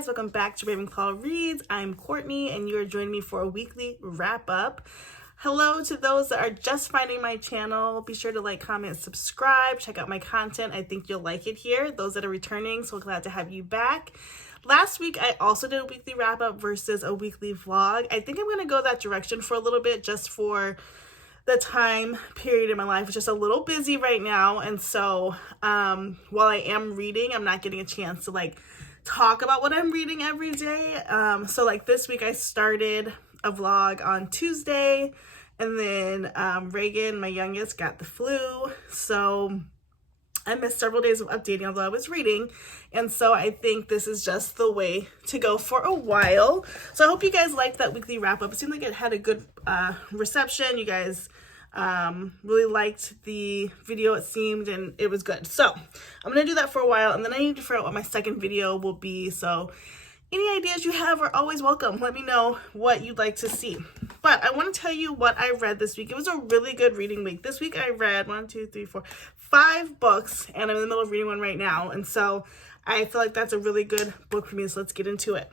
guys, welcome back to Ravenclaw Reads. I'm Courtney and you are joining me for a weekly wrap-up. Hello to those that are just finding my channel. Be sure to like, comment, subscribe, check out my content. I think you'll like it here. Those that are returning, so glad to have you back. Last week, I also did a weekly wrap-up versus a weekly vlog. I think I'm going to go that direction for a little bit just for the time period in my life. It's just a little busy right now, and so while I am reading, I'm not getting a chance to like talk about what I'm reading every day. So like this week I started a vlog on Tuesday, and then Reagan, my youngest, got the flu, so I missed several days of updating although I was reading, and so I think this is just the way to go for a while. So I hope you guys liked that weekly wrap-up. It seemed like it had a good reception. You guys really liked the video, it seemed, and it was good. So I'm gonna do that for a while, and then I need to figure out what my second video will be. So any ideas you have are always welcome. Let me know what you'd like to see. But I want to tell you what I read this week. It was a really good reading week. This week I read 5 books, and I'm in the middle of reading one right now. And so I feel like that's a really good book for me, so let's get into it.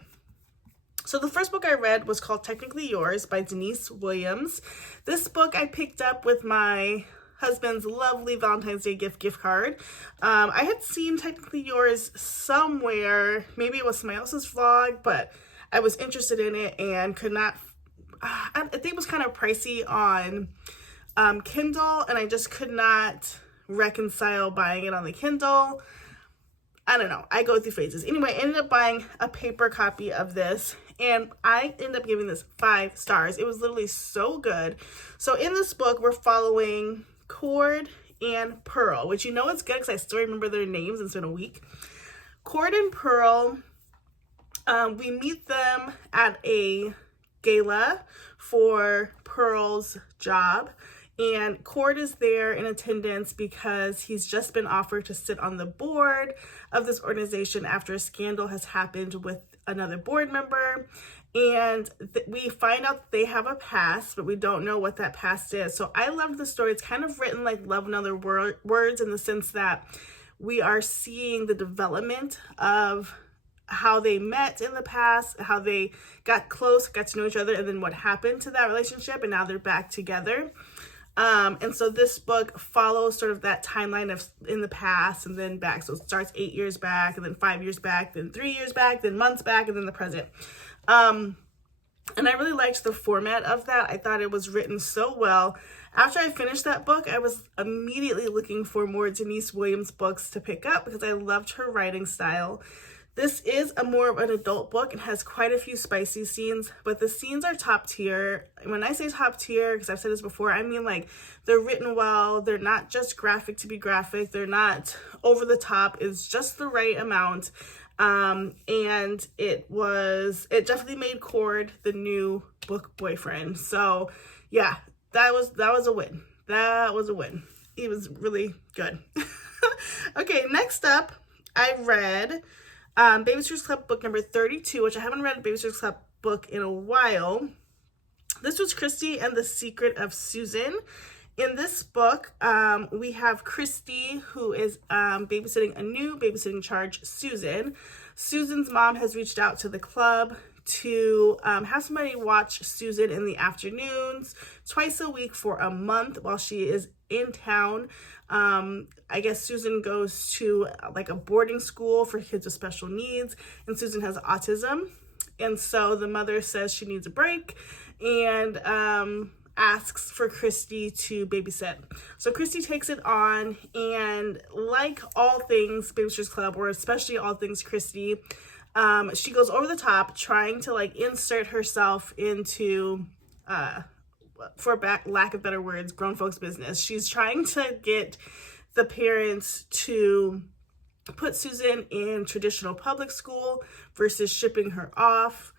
So the first book I read was called Technically Yours by Denise Williams. This book I picked up with my husband's lovely Valentine's Day gift card. I had seen Technically Yours somewhere, maybe it was somebody else's vlog, but I was interested in it and could not, I think it was kind of pricey on Kindle, and I just could not reconcile buying it on the Kindle. I don't know, I go through phases. Anyway, I ended up buying a paper copy of this, and I ended up giving this 5 stars. It was literally so good. So in this book, we're following Cord and Pearl, which you know is good because I still remember their names. It's been a week. Cord and Pearl, we meet them at a gala for Pearl's job, and Cord is there in attendance because he's just been offered to sit on the board of this organization after a scandal has happened with another board member. And we find out that they have a past, but we don't know what that past is. So I loved the story. It's kind of written like Love in Other Words, in the sense that we are seeing the development of how they met in the past, how they got close, got to know each other, and then what happened to that relationship, and now they're back together. And so this book follows sort of that timeline of in the past and then back. So it starts 8 years back, and then 5 years back, then 3 years back, then months back, and then the present. And I really liked the format of that. I thought it was written so well. After I finished that book, I was immediately looking for more Denise Williams books to pick up because I loved her writing style. This is a more of an adult book and has quite a few spicy scenes, but the scenes are top tier. When I say top tier, because I've said this before, I mean like they're written well. They're not just graphic to be graphic. They're not over the top. It's just the right amount. And it definitely made Cord the new book boyfriend. So yeah, that was a win. That was a win. It was really good. Okay, next up, I read Babysitter's Club book number 32, which I haven't read a Babysitter's Club book in a while. This was Christy and the Secret of Susan. In this book, we have Christy, who is babysitting a new babysitting charge, Susan. Susan's mom has reached out to the club to have somebody watch Susan in the afternoons twice a week for a month while she is in town. I guess Susan goes to like a boarding school for kids with special needs, and Susan has autism, and so the mother says she needs a break and asks for Christy to babysit. So Christy takes it on, and like all things Babysitter's Club, or especially all things Christy, she goes over the top trying to like insert herself into for lack of better words, grown folks' business. She's trying to get the parents to put Susan in traditional public school versus shipping her off.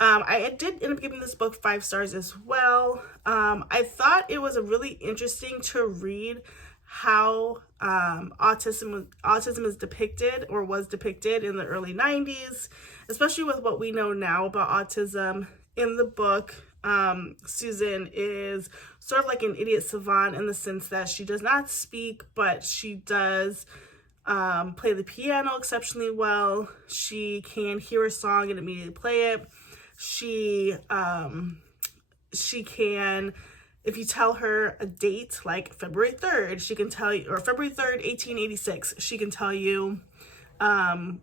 I did end up giving this book 5 stars as well. I thought it was a really interesting to read how autism is depicted or was depicted in the early 90s, especially with what we know now about autism. In the book, Susan is sort of like an idiot savant in the sense that she does not speak, but she does play the piano exceptionally well. She can hear a song and immediately play it. She can, if you tell her a date like February 3rd, she can tell you, or February 3rd, 1886, she can tell you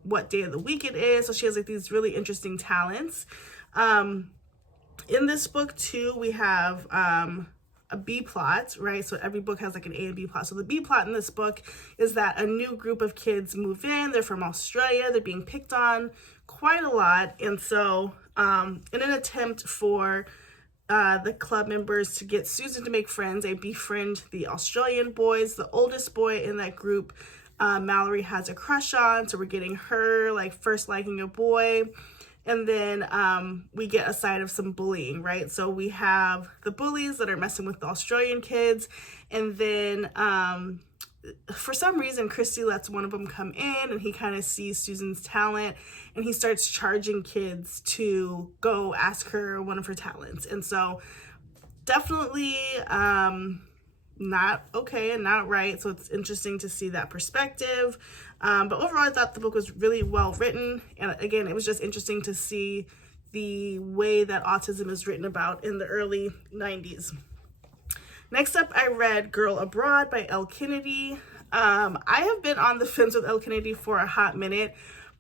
what day of the week it is. So she has like these really interesting talents. In this book too, we have a B plot, right? So every book has like an A and B plot. So the B plot in this book is that a new group of kids move in. They're from Australia. They're being picked on quite a lot. And so in an attempt for the club members to get Susan to make friends, they befriend the Australian boys. The oldest boy in that group, Mallory has a crush on. So we're getting her like first liking a boy. And then we get a side of some bullying, right? So we have the bullies that are messing with the Australian kids. And then for some reason, Christy lets one of them come in and he kind of sees Susan's talent and he starts charging kids to go ask her one of her talents. And so definitely not okay and not right. So it's interesting to see that perspective. But overall, I thought the book was really well written. And again, it was just interesting to see the way that autism is written about in the early 90s. Next up, I read Girl Abroad by Elle Kennedy. I have been on the fence with Elle Kennedy for a hot minute,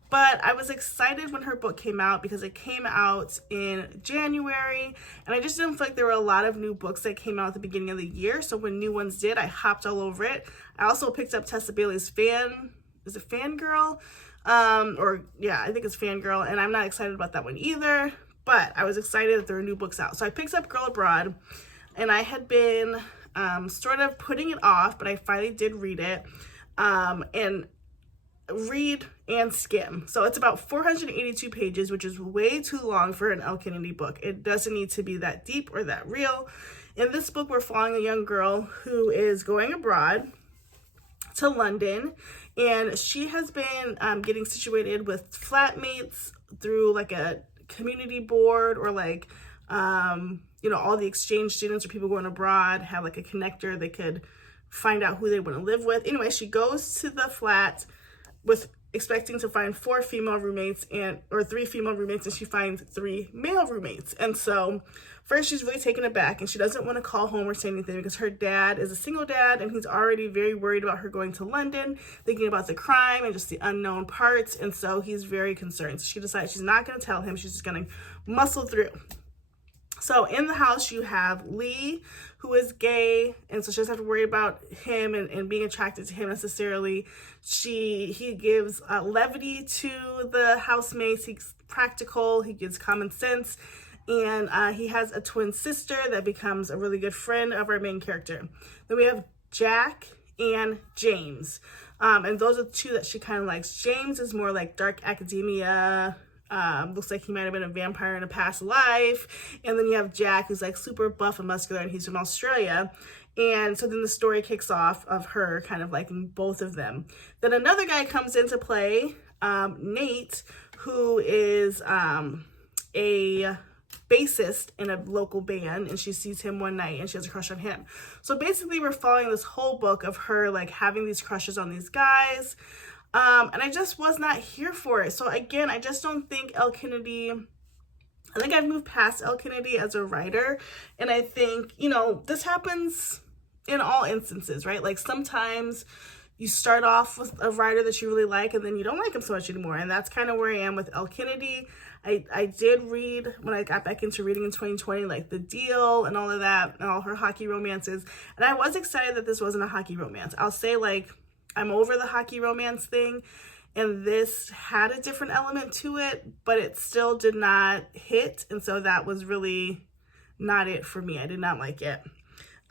but I was excited when her book came out because it came out in January, and I just didn't feel like there were a lot of new books that came out at the beginning of the year. So when new ones did, I hopped all over it. I also picked up Tessa Bailey's Fangirl? I think it's Fangirl, and I'm not excited about that one either, but I was excited that there were new books out. So I picked up Girl Abroad, and I had been sort of putting it off, but I finally did read it, and read and skim. So it's about 482 pages, which is way too long for an Elle Kennedy book. It doesn't need to be that deep or that real. In this book, we're following a young girl who is going abroad to London, and she has been getting situated with flatmates through like a community board, or like all the exchange students or people going abroad have like a connector that could find out who they want to live with. Anyway, she goes to the flat with expecting to find 4 female roommates or 3 female roommates, and she finds 3 male roommates. And so first she's really taken aback, and she doesn't want to call home or say anything because her dad is a single dad, and he's already very worried about her going to London, thinking about the crime and just the unknown parts. And so he's very concerned. So she decides she's not going to tell him. She's just going to muscle through. So in the house, you have Lee, who is gay, and so she doesn't have to worry about him and being attracted to him necessarily. He gives levity to the housemates. He's practical. He gives common sense. And he has a twin sister that becomes a really good friend of our main character. Then we have Jack and James. And those are the 2 that she kind of likes. James is more like dark academia. Looks like he might have been a vampire in a past life. And then you have Jack, who's like super buff and muscular, and he's from Australia. And so then the story kicks off of her kind of liking both of them. Then another guy comes into play, Nate, who is a bassist in a local band, and she sees him one night and she has a crush on him. So basically we're following this whole book of her like having these crushes on these guys. And I just was not here for it. So again, I just don't think Elle Kennedy, I think I've moved past Elle Kennedy as a writer. And I think, this happens in all instances, right? Like sometimes you start off with a writer that you really like, and then you don't like him so much anymore. And that's kind of where I am with Elle Kennedy. I did read, when I got back into reading in 2020, like The Deal and all of that, and all her hockey romances. And I was excited that this wasn't a hockey romance. I'll say, like, I'm over the hockey romance thing, and this had a different element to it, but it still did not hit, and so that was really not it for me. I did not like it.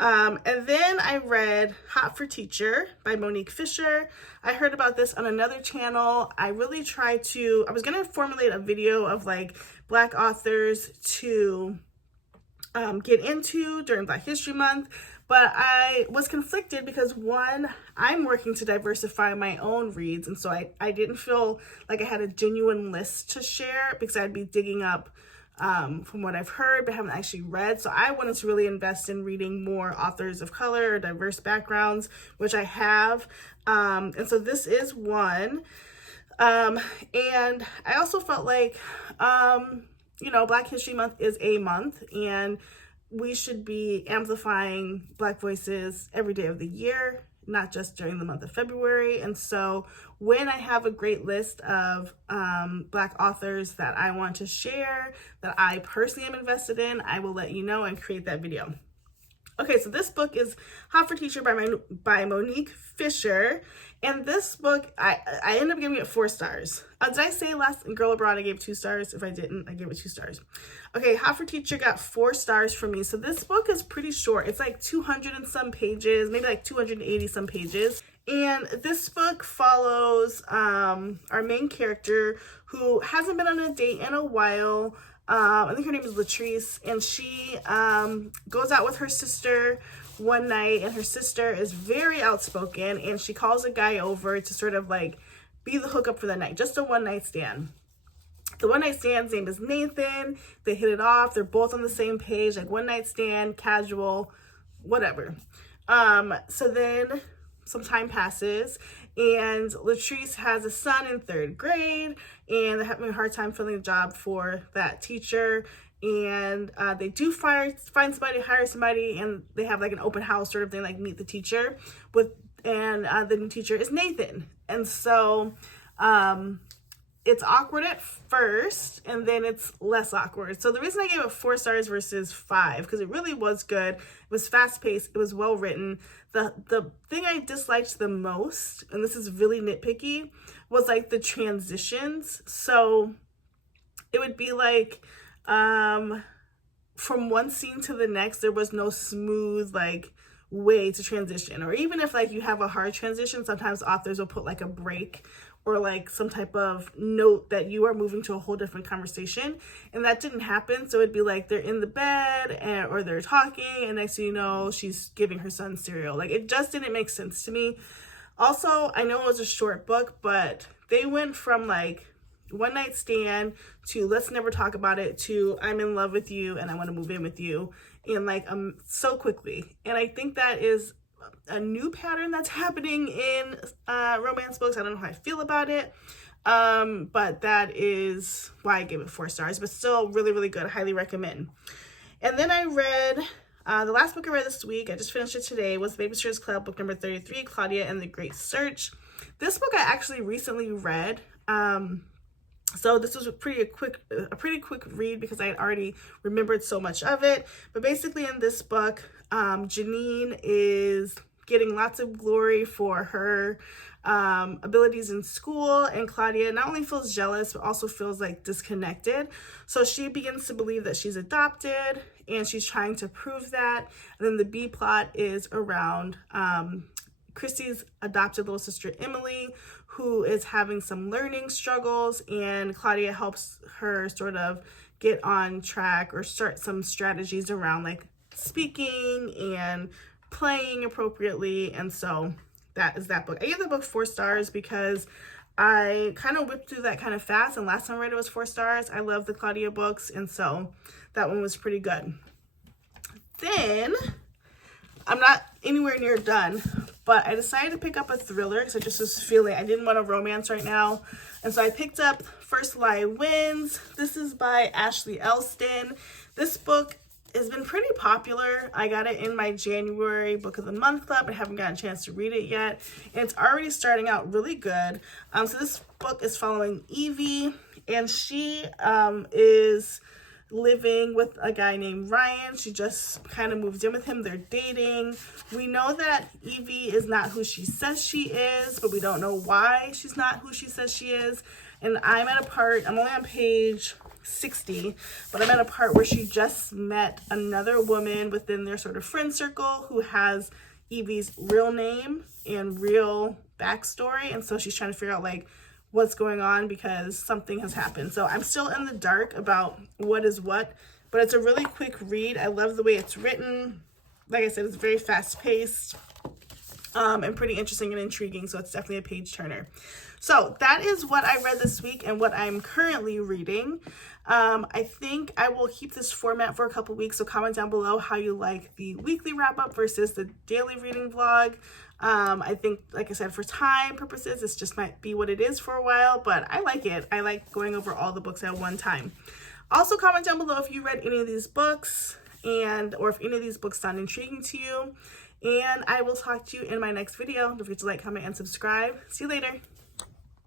And then I read Hot for Teacher by Monique Fisher. I heard about this on another channel. I really tried to, I was going to formulate a video of like Black authors to get into during Black History Month, but I was conflicted because one, I'm working to diversify my own reads, and so I didn't feel like I had a genuine list to share because I'd be digging up from what I've heard, but haven't actually read. So I wanted to really invest in reading more authors of color or diverse backgrounds, which I have. And so this is one. And I also felt like, Black History Month is a month, and we should be amplifying Black voices every day of the year, not just during the month of February. And so when I have a great list of Black authors that I want to share, that I personally am invested in, I will let you know and create that video. Okay, so this book is Hot for Teacher by Monique Fisher. And this book, I ended up giving it 4 stars. Did I say last Girl Abroad I gave 2 stars? If I didn't, I gave it 2 stars. Okay, Hot for Teacher got 4 stars for me. So this book is pretty short. It's like 200 and some pages, maybe like 280 some pages. And this book follows our main character, who hasn't been on a date in a while. I think her name is Latrice, and she goes out with her sister one night, and her sister is very outspoken, and she calls a guy over to sort of like be the hookup for the night, just a one-night stand. The one-night stand's name is Nathan. They hit it off. They're both on the same page, like one-night stand, casual, whatever. So then some time passes, and Latrice has a son in 3rd grade, and they're having a hard time filling a job for that teacher. And they do find somebody, hire somebody, and they have like an open house sort of thing, like meet the teacher and the new teacher is Nathan. And so it's awkward at first, and then it's less awkward. So the reason I gave it 4 stars versus 5, because it really was good. It was fast paced. It was well written. The thing I disliked the most, and this is really nitpicky, was like the transitions. So it would be like, from one scene to the next, there was no smooth like way to transition. Or even if like you have a hard transition, sometimes authors will put like a break or like some type of note that you are moving to a whole different conversation, and that didn't happen. So it'd be like they're in the bed or they're talking, and next thing you know, she's giving her son cereal. Like, it just didn't make sense to me. Also, I know it was a short book, but they went from like one night stand to let's never talk about it to I'm in love with you and I want to move in with you, and like so quickly. And I think that is a new pattern that's happening in romance books. I don't know how I feel about it, but that is why I gave it 4 stars, but still really, really good. I highly recommend. And then I read the last book I read this week, I just finished it today, was Babysitter's Club, book number 33, Claudia and the Great Search. This book I actually recently read. So this was a pretty quick read because I had already remembered so much of it. But basically in this book, Janine is getting lots of glory for her abilities in school, and Claudia not only feels jealous but also feels like disconnected. So she begins to believe that she's adopted, and she's trying to prove that. And then the B plot is around Christy's adopted little sister Emily, who is having some learning struggles, and Claudia helps her sort of get on track or start some strategies around like speaking and playing appropriately. And so that is that book. I gave the book 4 stars because I kind of whipped through that kind of fast, and last time I read it was 4 stars. I love the Claudia books, and so that one was pretty good. Then I'm not anywhere near done, but I decided to pick up a thriller because I just was feeling I didn't want a romance right now. And so I picked up First Lie Wins. This is by Ashley Elston. This book has been pretty popular. I got it in my January Book of the Month club. I haven't gotten a chance to read it yet, and it's already starting out really good. So this book is following Evie, and she is living with a guy named Ryan. She just kind of moved in with him. They're dating. We know that Evie is not who she says she is, but we don't know why she's not who she says she is. And I'm at a part, I'm only on page 60, but I'm at a part where she just met another woman within their sort of friend circle who has Evie's real name and real backstory. And so she's trying to figure out like what's going on because something has happened. So I'm still in the dark about what is what, but it's a really quick read. I love the way it's written. Like I said, it's very fast paced and pretty interesting and intriguing. So it's definitely a page turner. So that is what I read this week and what I'm currently reading. I think I will keep this format for a couple weeks, so comment down below how you like the weekly wrap-up versus the daily reading vlog. I think, like I said, for time purposes, this just might be what it is for a while, but I like it. I like going over all the books at one time. Also, comment down below if you read any of these books or if any of these books sound intriguing to you. And I will talk to you in my next video. Don't forget to like, comment, and subscribe. See you later.